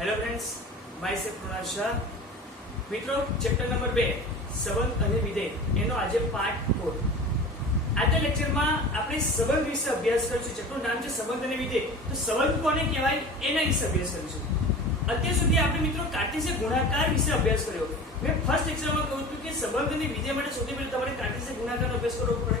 Hello friends, my self Krunal Shah. મિત્રો, chapter number 2 સંબંધ અને વિધેય એનો આજે પાર્ટ 4. આજના લેક્ચરમાં આપણે સંબંધ વિશે અભ્યાસ કરીશું. ચેપ્ટરનું નામ છે સંબંધ અને વિધેય. તો સંબંધ કોને કહેવાય એના વિશે અભ્યાસ કરીશું. અત્યાર સુધી આપણે મિત્રો કાર્ટેશિયન ગુણાકાર વિશે અભ્યાસ કર્યો. મેં ફર્સ્ટ લેક્ચરમાં કહ્યું હતું કે સંબંધ અને વિધેય માટે સૌથી પહેલા તમારે કાર્ટેશિયન ગુણાકારનો અભ્યાસ કરવો પડે.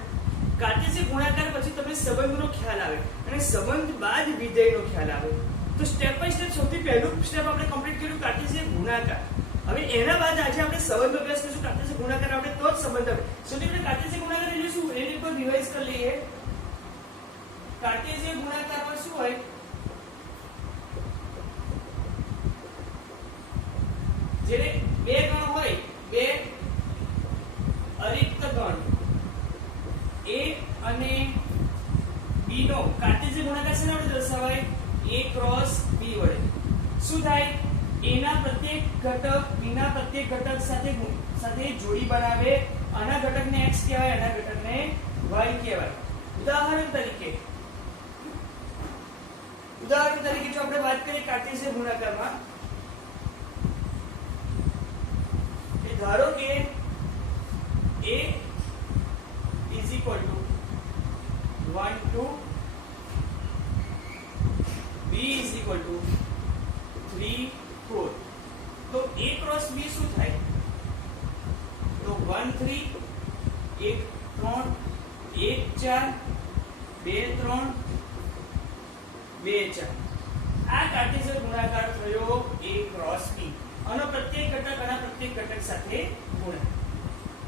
કાર્ટેશિયન ગુણાકાર પછી તમને સંબંધનો ખ્યાલ આવે અને સંબંધ બાદ વિધેયનો ખ્યાલ આવે. તો સ્ટેપ બાય સ્ટેપ સૌથી પહેલું સ્ટેપ આપણે કમ્પ્લીટ કર્યું કાર્ટેશિયન ગુણાકાર. હવે એના બાદ આજે આપણે સંબંધ અભ્યાસ કરીશું. કાર્ટેશિયન ગુણાકાર આપણે તો જ સંબંધ આવે. સૌથી પહેલા કાર્ટેશિયન ગુણાકાર એટલે શું એની પર રિવાઇઝ કરી લઈએ. કાર્ટેશિયન ગુણાકાર પર શું હોય? જેને બે ગણ હોય, બે અરિક્ત ગણ a અને b નો કાર્ટેશિયન ગુણાકાર શેના વડે દર્શાવાય? a ક્રોસ b વડે. શું થાય? a ના પ્રત્યેક ઘટક b ના પ્રત્યેક ઘટક સાથે જોડી બનાવે. આના ઘટકને x કહેવાય, આના ઘટકને y કહેવાય. ઉદાહરણ તરીકે જો આપણે વાત કરીએ કાર્ટેશિયન ગુણાકારમાં, ધારો કે a is equal to 1 2, b is equal to 3 4. તો a cross b શું થાય? તો 1 3 1 3 1 4 2 3 2 4. આ કાર્ટેશિયન ગુણાકાર થયો a cross b. આનો પ્રત્યેક ઘટક આના પ્રત્યેક ઘટક સાથે ગુણાય.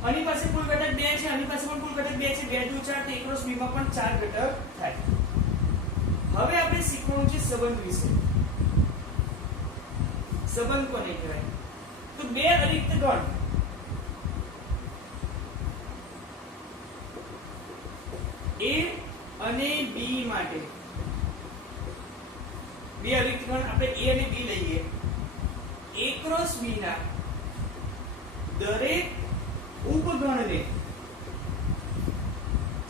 આની પાસે કુલ ઘટક 2 છે, આની પાસે પણ કુલ ઘટક 2 છે. 2 2 4 તો a cross b માં પણ 4 ઘટક થાય. હવે આપણે શીખવાનું છે સંબંધ વિશે. સંબંધ કોને કહેવાય? તો બે અરિક્ત ગણ a અને b માટે, બે અરિક્ત ગણ આપણે a અને b લઈએ. a ક્રોસ b ના દરેક ઉપગણને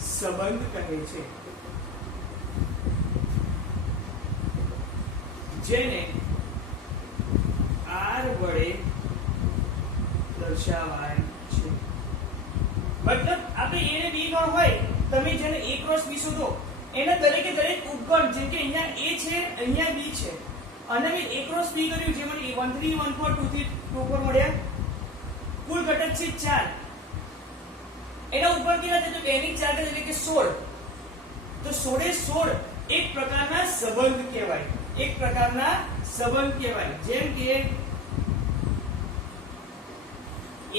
સંબંધ કહે છે, જેને r વડે દર્શાવાય છે. મતલબ આપણે a અને b ગણ હોય, તમે જેને a ક્રોસ b શોધો એના દરેકે દરેક ઉપગણ, જેમ કે અહીંયા a છે, અહીંયા b છે, અને મેં a ક્રોસ b કર્યું, જે મને 1 3 1 4 2 3 2 4 મળ્યા. કુલ ઘટક છે 4. એના ઉપર કેટલા છે? તો 2 ની 4 એટલે કે 16. તો 16 એ 16 એક પ્રકારના સંબંધ કહેવાય. એક પ્રકારના સંબંધ કહેવાય. જેમ કે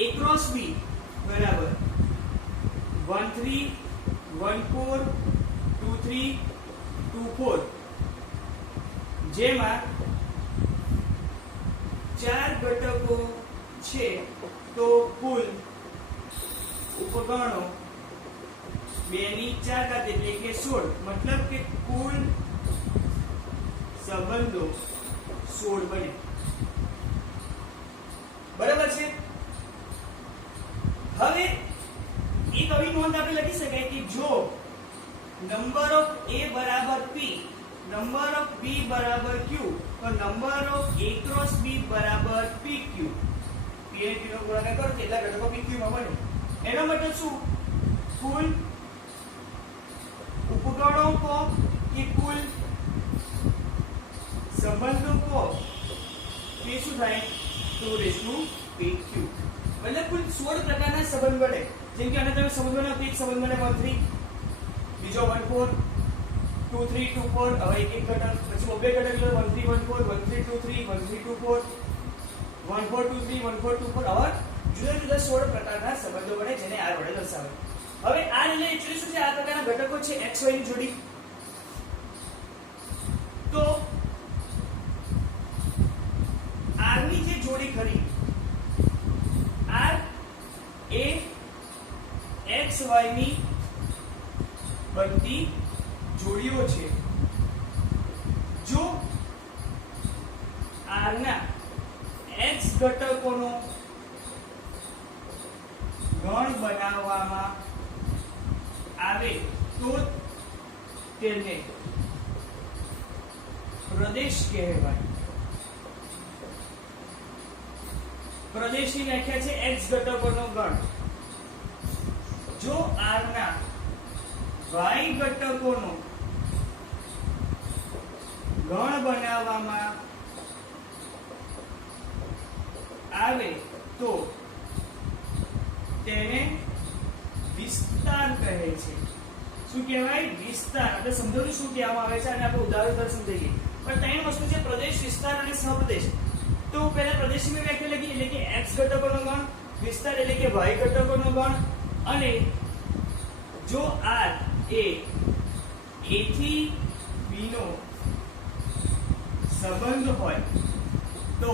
a ક્રોસ b બરાબર 1 3 1 4 2 3 2 4, જેમાં 4 ઘટકો છે. તો કુલ ઉપગણો 2 ની 4 ઘાત એટલે કે 16. મતલબ કે કુલ સંબંધો 16 બને. બરાબર છે? હવે એક આવી નોંધ આપણે લખી શકાય કે જો નંબર ઓફ a બરાબર p, નંબર ઓફ b બરાબર q, તો number of a cross b બરાબર pq. p અને q નો ગુણાકાર કરો એટલા ઘટકો pq માં બને. એનો મતલબ શું? કુલ ઉપગણો કો કે કુલ સંબંધો કો તે શું થાય? 2pq. મતલબ કુલ 16 પ્રકારના સંબંધ બને. જેમ કે આને તમે સંબંધ બનાવો, એક સંબંધ બને 1 3, બીજો 1 4 2 3 2 4, હવે એક ઘટક, પછી બે ઘટક એટલે 1 3 1 4 1 3 2 3 1 3 2 4 1 4 2 3 1 4 2 4. હવે જુદા જુદા 16 પ્રકારના સંબંધો બને, જેને r વડે દર્શાવે. હવે આ એટલે એક્ચ્યુઅલી શું છે? આ પ્રકારના ઘટકો છે x y ની જોડી. તો r ની જે જોડી ખરી, r એ x y ની બનતી જોડીઓ છે. જો r ના x ઘટકોનો ગણ બનાવવામાં આવે તો તેને પ્રદેશ કહેવાય. પ્રદેશની વ્યાખ્યા છે x ઘટકોનો ગણ. જો r ના y ઘટકોનો ગણ બનાવવામાં આવે તો તેને વિસ્તાર કહે છે. શું કહેવાય? વિસ્તાર. આપણે સમજાવ્યું શું કહેવામાં આવે છે અને આપણે ઉદાહરણ દ્વારા સમજાવીએ. પણ ત્રણ વસ્તુ છે: પ્રદેશ, વિસ્તાર અને સહપ્રદેશ. તો પહેલા પ્રદેશની વ્યાખ્યા લખી, એટલે કે x ઘટકોનો ગણ, વિસ્તાર એટલે કે y ઘટકોનો ગણ, અને જો r એ a થી b નો સંબંધ હોય તો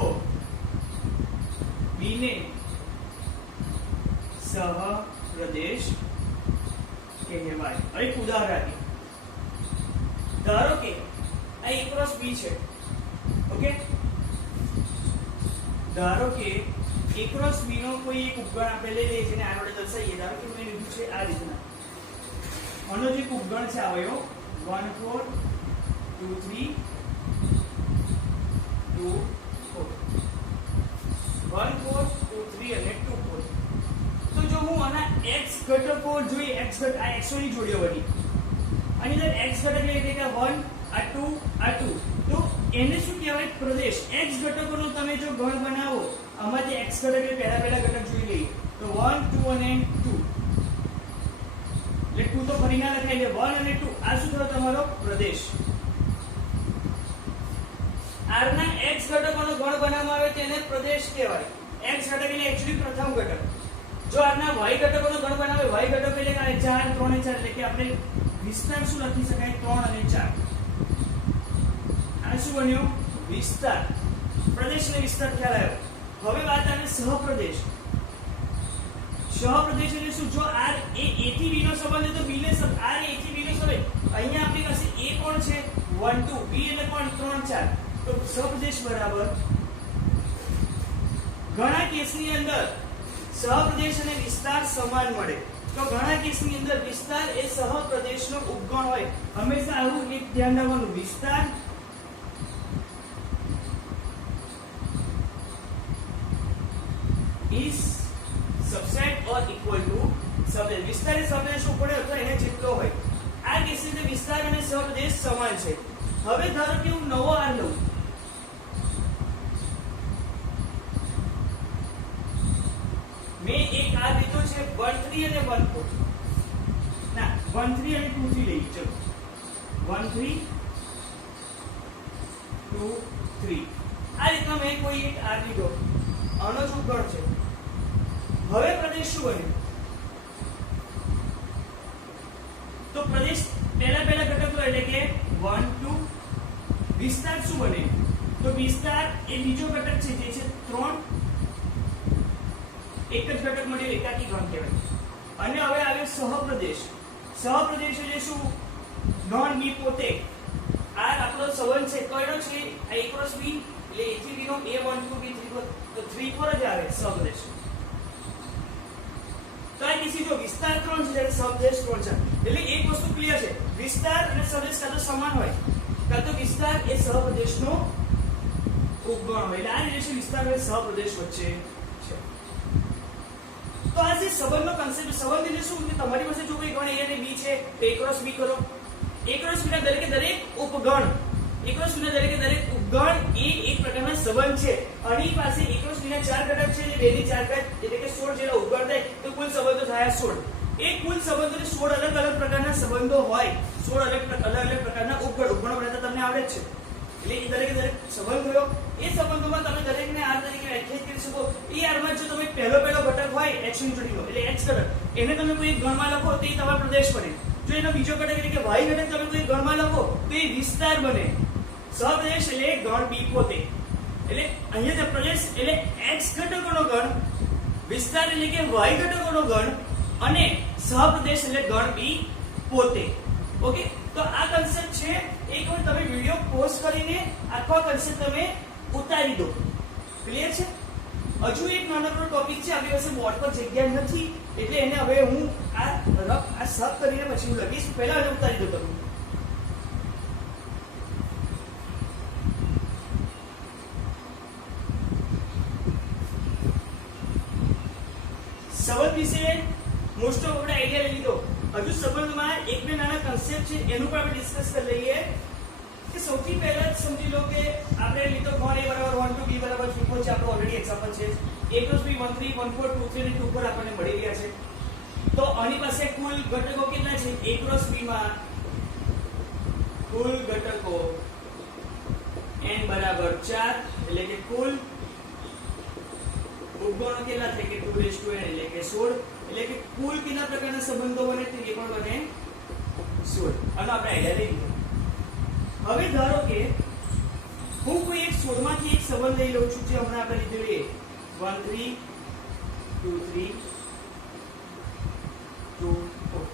b ને સહપ્રદેશ કહેવાય. હવે એક ઉદાહરણ આપીએ. ધારો કે આ a ક્રોસ b છે. ઓકે, ધારો કે a ક્રોસ b નો કોઈ એક ઉપગણ આપણે લઈ લઈએ જેને આ વડે દર્શાવીએ. ધારો કે મેં લીધું છે આ રીતના. આનો જે ઉપગણ છે આવ્યો 1 4 2 3 2 4 1 4 2 3 અને 2 4. તો જો હું આના x ઘટકો જોઈએ, x ઘટક આ x ની જોડીઓ બની, આની અંદર x ઘટક એટલે કે 1 આ 2 આ 2, તો એને શું કહેવાય? પ્રદેશ. x ઘટકોનો તમે જો ગણ બનાવો, આમાંથી x ઘટક એટલે પહેલા ઘટક જોઈ લઈએ તો 1 2 અને 2, એટલે 2 તો ફરી ના લખાય, એટલે 1 અને 2 આ શું થયો? તમારો પ્રદેશ. r ના x ઘટકોનો ગણ બનાવવામાં આવે તેને પ્રદેશ કહેવાય. x ઘટક એટલે એક્ચ્યુઅલી પ્રથમ ઘટક. જો r ના y ઘટકોનો ગણ બનાવે, y ઘટક એટલે કે 4 3 અને 4, એટલે કે આપણે વિસ્તાર શું લખી શકાય? 3 અને 4. આ શું બન્યો? વિસ્તાર. પ્રદેશ અને વિસ્તાર ખ્યાલ આવ્યો. હવે વાત આવે સહપ્રદેશ. સહપ્રદેશ એટલે શું? જો r એ a થી b નો સંબંધ તો b ને r એ a થી b નો સંબંધ. અહીંયા આપણી પાસે a કોણ છે? 1 2, b એટલે કોણ? 3 4. તો સહપ્રદેશ બરાબર ઘણા કેસની અંદર સહપ્રદેશ અને વિસ્તાર સમાન મળે. તો ઘણા કેસની અંદર વિસ્તાર એ સહપ્રદેશનો ઉપગણ હોય. હંમેશા આવું એક ધ્યાન રાખવાનું, વિસ્તાર is subset or equal to સહપ્રદેશ. વિસ્તાર એ સહપ્રદેશ ઉપર અથવા એને જેટલો હોય. આ કેસની અંદર વિસ્તાર અને સહપ્રદેશ સમાન છે. હવે ધારો કે હું નવો r લઉં, મેં એક r લીધો છે 1 3 અને 1 4. ના, 1 3 અને 2 3 લઈએ. ચલો 1 3 2 3 આ રીતના મેં કોઈ એક r લીધો. આનો શું ગણ છે? હવે પ્રદેશ શું બન્યો? તો પ્રદેશ પહેલા ઘટકો એટલે કે 1 2. વિસ્તાર શું બને? તો વિસ્તાર એ બીજો ઘટક છે જે છે 3. એક જ ઘટક મળ્યો, એકાકી ગણ કહેવાય. અને હવે આવ્યો સહપ્રદેશ. સહપ્રદેશ એટલે શું? ગણ b પોતે. આ આપણો સંબંધ છે કયો છે? આ a ક્રોસ b એટલે a થી b નો a 1 2 b 3 4, તો 3 4 જ આવે સહપ્રદેશ. તો આ કિસી જો વિસ્તાર 3 છે જ્યારે સહપ્રદેશ 3 છે. એટલે એક વસ્તુ ક્લિયર છે, વિસ્તાર અને સહપ્રદેશ કાં તો સમાન હોય કાં તો વિસ્તાર એ સહપ્રદેશનો ઉપગણ હોય. એટલે આ રિલેશન વિસ્તાર અને સહપ્રદેશ વચ્ચે છે. તો આ જે સંબંધનો કન્સેપ્ટ, સંબંધ એટલે શું? કે તમારી પાસે જો કોઈ ગણ a અને b છે તો a ક્રોસ b કરો. a ક્રોસ b ના દરેકે દરેક ઉપગણ, a ક્રોસ b ના દરેકે દરેક ઉપગણ એ એક પ્રકારના સંબંધ છે. આની પાસે a ક્રોસ b ના 4 ઘટક છે, જે 2 ની 4 ઘાત એટલે કે 16 જેટલા ઉપગણ થાય, તો કુલ સંબંધો થાય 16. એ કુલ સંબંધોને 16 અલગ અલગ પ્રકારના સંબંધો હોય, 16 અલગ પ્રકારના ઉપગણ બનાવતા તમને આવડે જ છે. એટલે એ દરેકે દરેક સંબંધ થયો. એ સંબંધોમાં તમે દરેકને r તરીકે વ્યાખ્યાયિત કરી શકો. એ r માં જો તમે પહેલો ઘટક હોય x ની જોડીનો એટલે x ઘટક, એને તમે કોઈ ગણમાં લખો તો એ તમારો પ્રદેશ બને. જો એનો બીજો ઘટક એટલે કે y ઘટક તમે કોઈ ગણમાં લખો તો એ વિસ્તાર બને. સહપ્રદેશ એટલે ગણ b પોતે. એટલે અહીંયા પ્રદેશ એટલે x ઘટકોનો ગણ, વિસ્તાર એટલે કે y ઘટકોનો ગણ, અને સહપ્રદેશ એટલે ગણ b પોતે. ઓકે, તો આ કન્સેપ્ટ છે. એકવાર તમે વિડિયો પોઝ કરીને આખો કન્સેપ્ટ તમે ઉતારી દો. ક્લિયર છે? હજુ એક નાનકડો ટોપિક છે, આપણી પાસે બોર્ડ પર જગ્યા નથી એટલે એને હવે હું આ સબ કરીને પછી હું લખીશ. પહેલા એને ઉતારી દો તમે. સંબંધ વિશે મોસ્ટ ઓફ આપણે આઈડિયા લઈ લીધો. હજુ સંબંધમાં એક બે નાના કન્સેપ્ટ છે એનું પણ આપણે ડિસ્કસ કરી લઈએ કે સૌથી પહેલા જ સમજી લો કે આપણે લીધો 1a = 1 2 b = 3 4 છે. આપણો ઓલરેડી એક્ઝામ્પલ છે. a + b 1 3 1 4 2 3 અને 2 4 આપણને મળી ગયા છે. તો આની પાસે કુલ ઘટકો કેટલા છે? a + b માં કુલ ઘટકો n = 4 એટલે કે કુલ ઉપગણો કેટલા થાય કે 2n એટલે કે 16 એટલે કે કુલ કેટલા પ્રકારના સંબંધો બને તે પણ બને 16. આનો આપણે આઈડિયા લઈ લીધો. હવે ધારો કે હું કોઈ એક 16 માંથી એક સંબંધ લઈ લઉં છું જે હમણાં આપણે લીધેલું 1 3 2 3 2 4.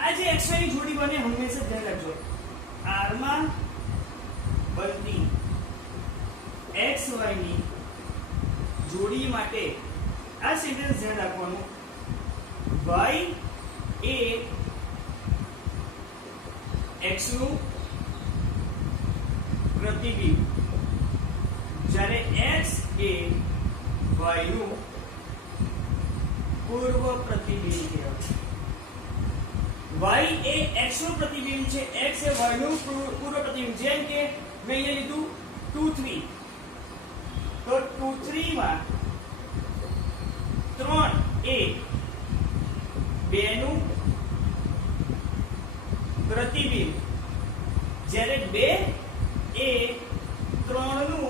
આ જે xy ની જોડી બને હંમેશા ધ્યાન રાખજો. r માં બનતી xy ની જોડી માટે આ સેન્ટેન્સ ધ્યાન રાખવાનું. y એ x નું પ્રતિબિંબ જ્યારે x એ y નું પૂર્વ પ્રતિબિંબ કહેવાય. y એ x નું પ્રતિબિંબ છે, x એ y નું પૂર્વ પ્રતિબિંબ. જેમ કે મેં અહીંયા લીધું 2 3 તો 2 3 માં 3 એ 2 નું પ્રતિબિંબ જ્યારે 2 એ 3 નું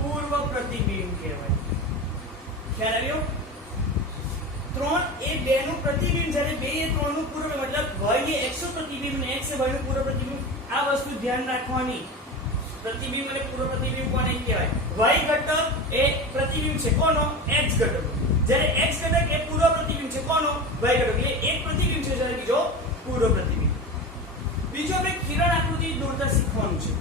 પૂર્વ પ્રતિબિંબ કહેવાય. ખ્યાલ આવ્યો? 3 એ 2 નું પ્રતિબિંબ જ્યારે 2 એ 3 નું પૂર્વ મતલબ y એ x નું પ્રતિબિંબ ને x એ y નું પૂર્વ પ્રતિબિંબ. આ વસ્તુ ધ્યાન રાખવાની. પ્રતિબિંબ અને પૂર્વ પ્રતિબિંબ કોને કહેવાય? y ઘટક એ પ્રતિબિંબ છે કોનો? x ઘટક. જ્યારે x ઘટક એ પૂર્વ પ્રતિબિંબ છે કોનો? y ઘટક. એટલે એક પ્રતિબિંબ છે જ્યારે બીજો પૂર્વ પ્રતિબિંબ. બીજો આપણે કિરણ આકૃતિ દોરતા શીખવાનું છે.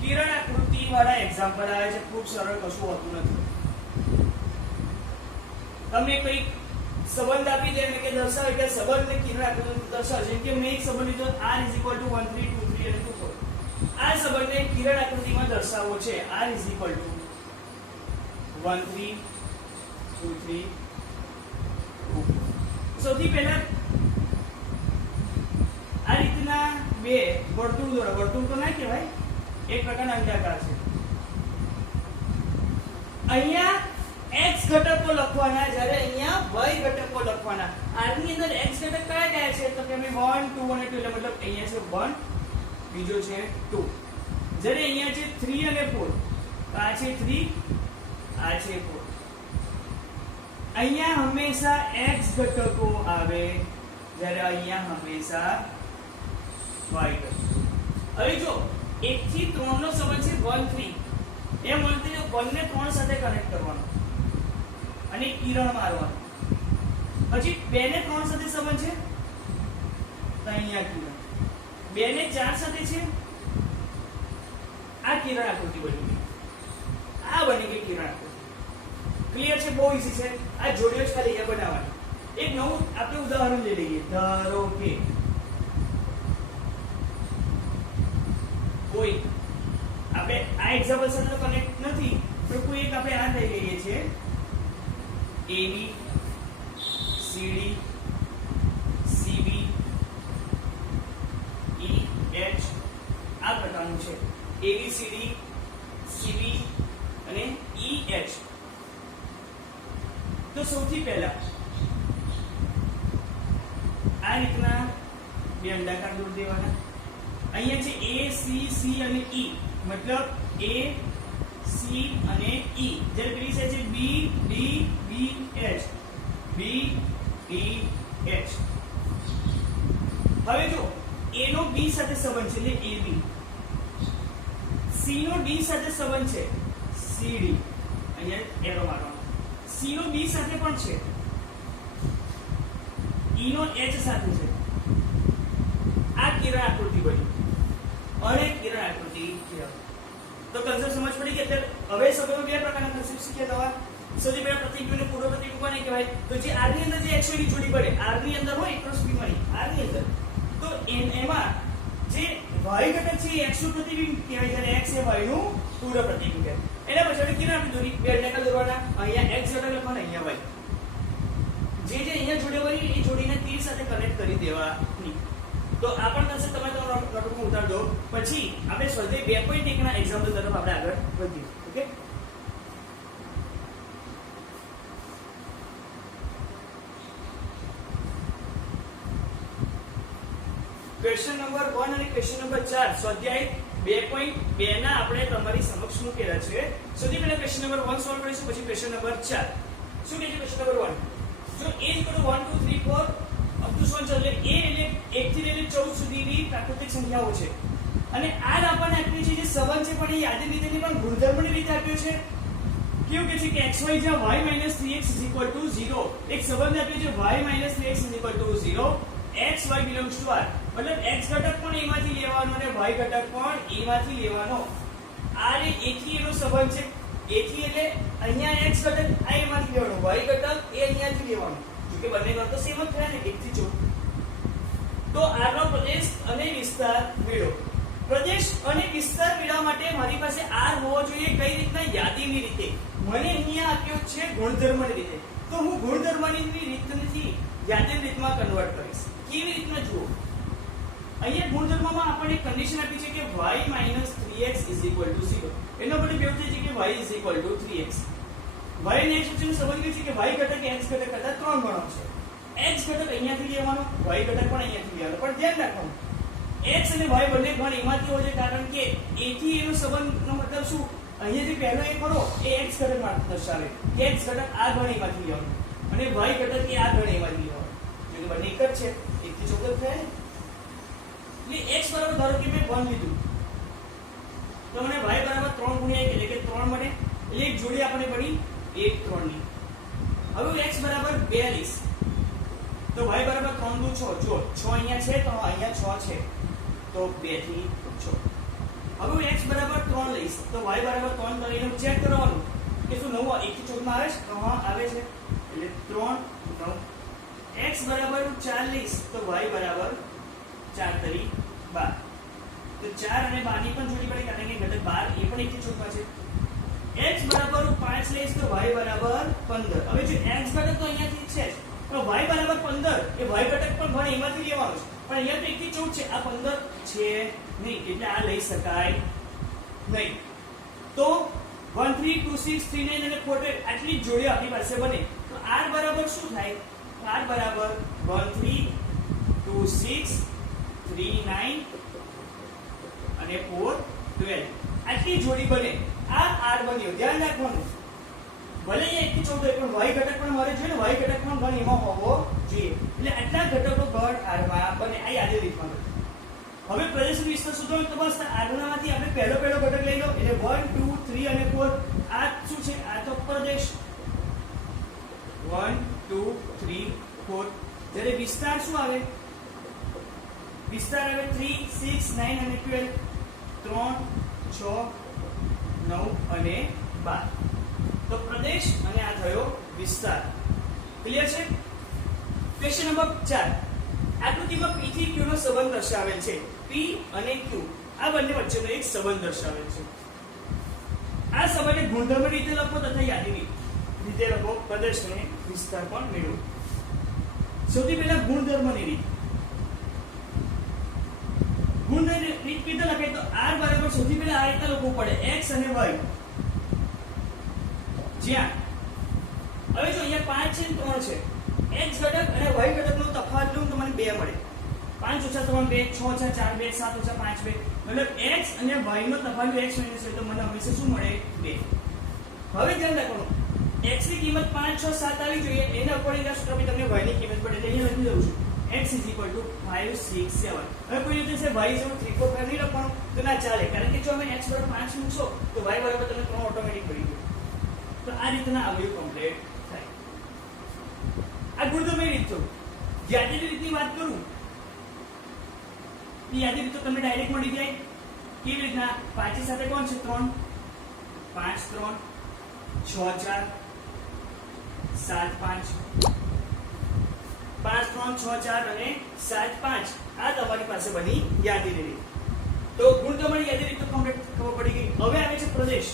કિરણ આકૃતિ વાળા એક્ઝામ્પલ આવે છે, ખૂબ સરળ, કશું હોતું નથી. તમને કોઈ સંબંધ આપી દે કે દર્શાવે કે સંબંધને કિરણ આકૃતિ દર્શાવે. જેમ કે મેં એક સંબંધ લીધો r = 1 3 2 3 અને 2 4. આ સંબંધને કિરણ આકૃતિમાં દર્શાવવો છે. r = 1 3 2 3 2. સૌથી પહેલા આ રીતના બે વર્તુળ દોરો. વર્તુળ તો ના કહેવાય, એક પ્રકારના અંડાકાર છે. અહીંયા x ઘટકો લખવાના, જ્યારે અહીંયા y ઘટકો લખવાના. r ની અંદર x ઘટક કયા કયા છે? તો કે 1 2 અને 2 એટલે મતલબ અહીંયા છે 1, બીજો છે 2. જ્યારે અહીંયા છે 3 અને 4, તો આ છે 3, આ છે 4. અહીંયા હંમેશા x ઘટકો આવે, જ્યારે અહીંયા હંમેશા y ઘટકો. હવે જો 1 થી 3 નો સંબંધ છે 1 3. એમ 1 3 1 ને 3 સાથે કનેક્ટ કરવાનો અને કિરણ મારવાનું. પછી 2 ને 3 સાથે સંબંધ છે તો અહીંયા કિરણ. 2 ને 4 સાથે છે, આ કિરણ આકૃતિ બની ગઈ. આ બની ગઈ કિરણ આકૃતિ. ક્લિયર છે? બહુ ઈઝી છે. આ જોડીઓ જ ખાલી એ બનાવવાની. એક નવું આપણે ઉદાહરણ લઈ લઈએ. ધારો કે કોઈ આપણે આ એક્ઝામ્પલ સાથે કનેક્ટ નથી, પણ કોઈ એક આપણે આ લઈ લઈએ છીએ AB CD CB EH. આ પ્રકારનું છે ABCD CB અને EH. તો સૌથી પહેલા આ રીતના બે અંડાકાર દોરી દેવાના. અહીંયા છે A C C અને E, મતલબ A C અને E. જ્યારે પેલી છે B D B H B D H. હવે જો A નો B સાથે સંબંધ છે એટલે AB, C નો D સાથે સંબંધ છે CD, અહીંયા એરો મારવાનો. C નો B સાથે પણ છે, E નો H સાથે છે. આ કિરણ આકૃતિ બની અને કિરણ આકૃતિ કહેવાય. તો કન્સેપ્ટ સમજ પડી કે અત્યારે હવે સૌથી બે પ્રકારના કન્સેપ્ટ શીખ્યા દવા. સૌથી પહેલા પ્રતિબિંબ અને પૂર્વ પ્રતિબિંબ કોને કહેવાય? તો જે r ની અંદર જે x ની જોડી પડે, r ની અંદર હોય + b મળી r ની અંદર, તો એમાં જે y y ઘટક છે એ x નું પ્રતિબિંબ કહેવાય, જ્યારે x એ y નું પૂર્વ પ્રતિબિંબ કહેવાય. એના પછી આપણે કિરણ આપી દોરી, બે અંડાકાર દોરવાના, અહીંયા x ઘટક લખવાના, અહીંયા y. જે અહીંયા જોડે હોય એ જોડીને તીર સાથે કનેક્ટ કરી દેવાની. તો આ પણ થશે, તમે તમારા નોટબુકમાં ઉતાર દો. પછી આપણે સ્વાધ્યાય 2.1 ના એક્ઝામ્પલ તરફ આપણે આગળ વધીએ. ઓકે, ક્વેશ્ચન નંબર 1 અને ક્વેશ્ચન નંબર 4 સ્વાધ્યાય 2.2 ના આપણે તમારી સમક્ષ મૂકેલા છે. સૌથી પહેલા ક્વેશ્ચન નંબર 1 સોલ્વ કરીશું, પછી ક્વેશ્ચન નંબર 4. શું કહે છે ક્વેશ્ચન નંબર 1? જો a = 1 2 3 4 અપ ટુ 7 એટલે a એટલે 1 થી લઈને 14 સુધીની પ્રાકૃતિક સંખ્યાઓ છે, અને r આપણને આપ્યું છે જે સંબંધ છે પણ એ યાદી રીતેની પણ ગુણધર્મની રીતે આપ્યો છે. કેવું કે છે કે xy જ્યાં y - 3x = 0, એક સંબંધ આપ્યો છે y - 3x = 0, x y belongs to r, મતલબ x ઘટક પણ a માંથી લેવાનો અને y ઘટક પણ a માંથી લેવાનો. r એ a થી એનો સંબંધ છે, a થી એટલે અહીંયા x ઘટક આ a માંથી લેવાનો, y ઘટક એ અહીંયાથી લેવાનો. જો કે બંને વાત તો સેમ જ થયા ને, 1 થી 14. તો r નો પ્રદેશ અને વિસ્તાર મેળવો. પ્રદેશ અને વિસ્તાર મેળવવા માટે મારી પાસે r હોવો જોઈએ. કઈ રીતના? યાદીની રીતે. મને અહીંયા આપ્યો છે ગુણધર્મની રીતે, તો હું ગુણધર્મની રીતથી યાદીની રીતમાં કન્વર્ટ કરીશ. કેવી રીતના જુઓ, અહીંયા ગુણધર્મમાં આપણને કન્ડિશન આપી છે કે y - 3x = 0. એનો મતલબ એવું થાય છે કે y = 3x. y ને x વચ્ચેનો સંબંધ છે કે y ઘટક x ઘટક કરતા 3 ગણો છે. x ઘટક અહીંયાથી લેવાનો, y ઘટક પણ અહીંયાથી લેવાનો. પણ ધ્યાન રાખવાનું, x અને y બંને ગણ એમાંથી હોય છે, કારણ કે a થી એનો સંબંધનો મતલબ શું? અહીંયાથી પહેલો એ ખરો એ x ઘટક માં દર્શાવે કે x ઘટક આ ગણ એમાંથી લેવાનો અને y ઘટક એ આ ગણ એમાંથી લેવાનો. જો કે બંને એક જ છે, 1 થી 14 થાય ને. એટલે x બરાબર ધારો કે મેં 1 લીધું, તો મને y બરાબર 3 ગુણ્યા 1 એટલે કે 3 મળે. એટલે એક જોડી આપણે પડી 1 3 ની. હવે x બરાબર 2 લઈશ, તો y બરાબર 3 દુ 6. જો 6 અહીંયા છે તો અહીંયા 6 છે, તો 2 થી 6. હવે હું x બરાબર 3 લઈશ, તો y બરાબર 3 કરીને ચેક કરવાનું કે શું 9 1 થી 14 માં આવે છે? તો હા આવે છે, એટલે 3 9. x બરાબર 4 લઈશ, તો y બરાબર 4 તરી 12. તો 4 અને 12 ની પણ જોડી પડે, કારણ કે ઘટક 12 એ પણ 1 થી 14 માં છે. x બરાબર 5 લઈશ, તો y બરાબર 15. હવે જો x ઘટક તો અહીંયાથી છે જ, તો y બરાબર 15 એ y ઘટક પણ ઘણ એમાંથી લેવાનો છે, પણ અહીંયા તો 1 થી 14 છે, આ 15 છે નહીં, એટલે આ લઈ શકાય નહીં. તો 1 3 2 6 3 9 અને 48 આટલી જોડીઓ આપણી પાસે બને. તો r બરાબર શું થાય? r બરાબર 1 3 2 6 3 9 અને 4 12 આટલી જોડી બને. આ r બન્યો. ધ્યાન રાખવાનું, ભલે અહીંયા 1 થી 14 પણ y ઘટક પણ મારે જોઈએ ને, y ઘટક પણ ગણ એમાં હોવો જોઈએ. એટલે આટલા ઘટકો ગણ r માં બને. આ યાદી રીતમાં. હવે પ્રદેશ વિસ્તાર શોધવાનો તો બસ r માંથી આપણે પહેલો ઘટક લઈ લો, એટલે 1 2 3 અને 4 આ શું છે? આ તો પ્રદેશ 1 2 3 4. જ્યારે વિસ્તાર શું આવે? વિસ્તાર આવે 3 6 9 અને 12. 3 6 9 અને 12. તો પ્રદેશ અને આ થયો વિસ્તાર. ક્લિયર છે? Question number 4. આકૃતિમાં p થી q નો સંબંધ દર્શાવેલ છે. p અને q આ બંને વચ્ચેનો એક સંબંધ દર્શાવેલ છે. આ સંબંધને ગુણધર્મ રીતે લખો તથા યાદીની રીતે લખો. પ્રદેશ અને વિસ્તાર પણ મેળવો. સૌથી પહેલા ગુણધર્મની રીત. ગુણધર્મની રીત કીધે લખાય તો r બરાબર સૌથી પહેલા આ રીતે લખવું પડે, x અને y. જ્યાં હવે જો અહીંયા 5 છે 3 છે, x ઘટક અને y ઘટકનો તફાવત લઉં તો મને 2 મળે. 5 - 3 2, 6 - 4 2, 7 - 5 2. મતલબ x અને y નો તફાવત x - 2 તો મને હંમેશા શું મળે? 2. હવે ધ્યાન રાખવાનું, x ની કિંમત 5 6 7 આવી જોઈએ, એના અકોર્ડિંગ આ સૂત્રમાં તમને y ની કિંમત પડે એટલે અહીંયા લખી દઉં છું x = 5 6 7. હવે કોઈ રીતે છે y = 3 4 5 નહીં લખવાનું તો ના ચાલે, કારણ કે જો અમે x = 5 મૂકશો તો y બરાબર તમને 3 ઓટોમેટિક પડી ગયું. તો આ રીતના અવયવ કમ્પ્લીટ થાય. આ ગુણધર્મની રીત છે. યાદીની રીતની વાત કરું, એ યાદી રીત તો તમને ડાયરેક્ટ મળી જાય. કેવી રીતના? 5 સાથે કોણ છે? 3 5 3 6 4 7 5 5 3 6 4 અને 7 5. આ તમારી પાસે બની યાદીની રીત. તો ગુણધર્મની યાદી રીત તો કમ્પ્લીટ ખબર પડી ગઈ. હવે આવે છે પ્રદેશ.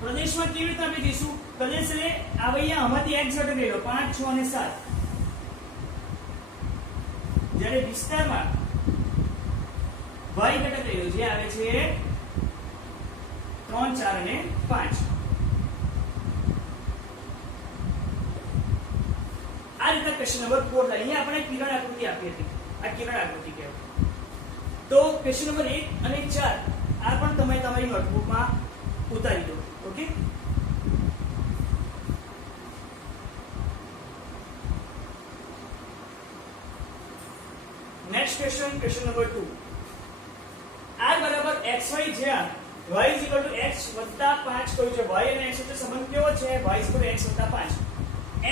પ્રદેશમાં કેવી રીતે આપણે જઈશું? પ્રદેશ એટલે આવે અહીંયા આમાંથી x ઘટક લઈ લો 5 6 અને 7. જ્યારે વિસ્તારમાં y ઘટક લઈ લો જે આવે છે 3 4 અને 5. આ રીતે ક્વેશ્ચન નંબર 4 થાય. અહીંયા આપણે કિરણ આકૃતિ આપી હતી. આ કિરણ આકૃતિ કહેવાય. તો ક્વેશ્ચન નંબર 1 અને 4 આ પણ તમે તમારી નોટબુકમાં ઉતારી દો. Okay, next question, question number 2. r બરાબર xy જ્યાં y x + 5 કહ્યું છે. y અને x વચ્ચે સંબંધ કેવો છે? y = x + 5.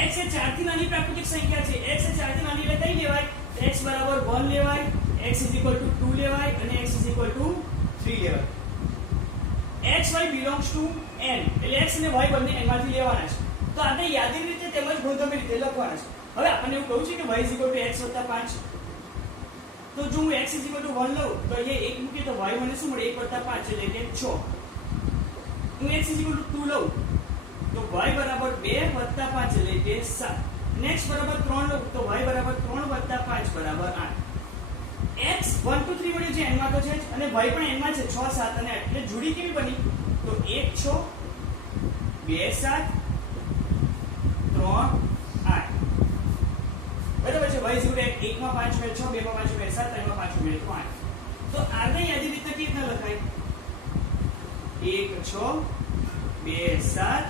x એ 4 થી નાની પ્રાકૃતિક સંખ્યા છે. x એ 4 થી નાની એટલે કઈ લેવાય? x બરાબર 1 લેવાય, x = 2 લેવાય અને x = 3 લેવાય. x y belongs to n એટલે x અને y બંને n માંથી લેવાના છે. તો આપણે યાદી રીતે તેમજ ગુણધર્મની રીતે લખવાના છે. હવે આપણને એવું કહ્યું છે કે y = x + 5. તો જો હું x = 1 લઉં તો અહીંયા 1 મૂકીએ તો y મને શું મળે? 1 + 5 એટલે કે 6. હું x = 2 લઉં તો y બરાબર 2 + 5 એટલે કે 7. અને x બરાબર 3 લઉં તો y બરાબર 3 + 5 બરાબર 8. x 1 2 3 મળ્યું છે n માં તો છે અને y પણ n માં છે 6 7 અને 8 એટલે જોડી કેવી બની? તો 1 6 2 7 3 8. બરાબર છે. y 0 1 માં 5 મેળ 6 2 માં 5 મેળ 7 3 માં 5 મેળ 5. તો આને યાદી રીતે કેવી રીતના લખાય? 1 6 2 7.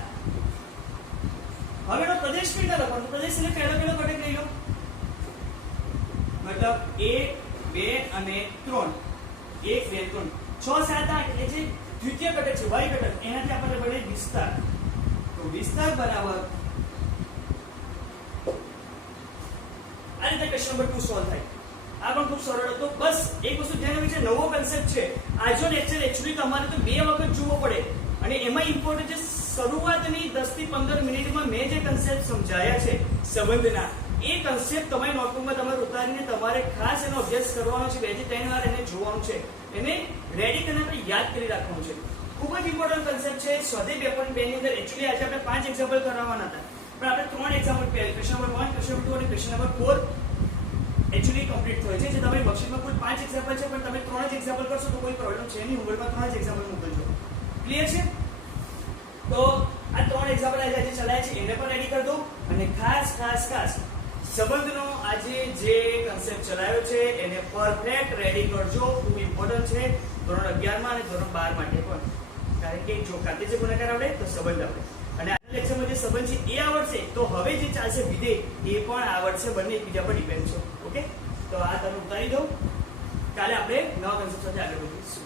હવે એનો પ્રદેશ કેવી રીતે લખવાનો? પ્રદેશ એટલે પહેલો ઘટક લઈ લો, મતલબ 1 2 અને 3. 1 2 3 6 7 8 એટલે જે દ્વિતીય ઘટક છે y ઘટક એનાથી આપણે બને વિસ્તાર. તો વિસ્તાર બરાબર આ રીતે ક્વેશ્ચન નંબર 2 સોલ્વ થાય. આ પણ ખૂબ સરળ હતો. બસ એક વસ્તુ ધ્યાન રાખવી છે, નવો કન્સેપ્ટ છે. આજનો લેક્ચર એક્ચ્યુઅલી તમારે તો 2 વખત જોવો પડે અને એમાં ઇમ્પોર્ટન્ટ છે શરૂઆતની 10 થી 15 મિનિટમાં મેં જે કન્સેપ્ટ સમજાયા છે સંબંધના, એ કન્સેપ્ટ તમારી નોટબુકમાં તમારે ઉતારીને તમારે ખાસ એનો અભ્યાસ કરવાનો છે. 2 થી 3 વાર એને જોવાનું છે, એને રેડી કરીને આપણે યાદ કરી રાખવાનું છે. ખૂબ જ ઇમ્પોર્ટન્ટ કન્સેપ્ટ છે. સ્વાધ્યાય 2.2 ની અંદર એક્ચ્યુઅલી આજે આપણે 5 એક્ઝામ્પલ કરવાના હતા, પણ આપણે 3 example question number 1, question number 2 અને ક્વેશ્ચન નંબર 4 એક્ચ્યુઅલી કમ્પ્લીટ થયો છે. જે તમારી વર્કશીટમાં કુલ 5 એક્ઝામ્પલ છે, પણ તમે 3 જ એક્ઝામ્પલ કરશો તો કોઈ પ્રોબ્લેમ છે નહીં. હોમવર્કમાં 3 જ એક્ઝામ્પલ મોકલજો. ક્લિયર છે? તો આ 3 એક્ઝામ્પલ આજે ચલાયા છે એને પણ રેડી કરી દો અને ખાસ સંબંધનો આજે જે કન્સેપ્ટ ચલાવ્યો છે એને પરફેક્ટ રેડી કરજો. ખૂબ ઇમ્પોર્ટન્ટ છે ધોરણ 11 માં અને ધોરણ 12 માટે પણ. કારણ કે જો કાર્ટેશિયન ગુણાકાર આવડે તો સંબંધ આવડે અને આ લેક્ચરમાં જે સંબંધ છે એ આવડશે તો હવે જે ચાલશે વિધેય એ પણ આવડશે. બંને એકબીજા પર ડિપેન્ડ છે. ઓકે, તો આ તમે ઉતારી દો. કાલે આપણે નવા કન્સેપ્ટ સાથે આગળ વધીશું.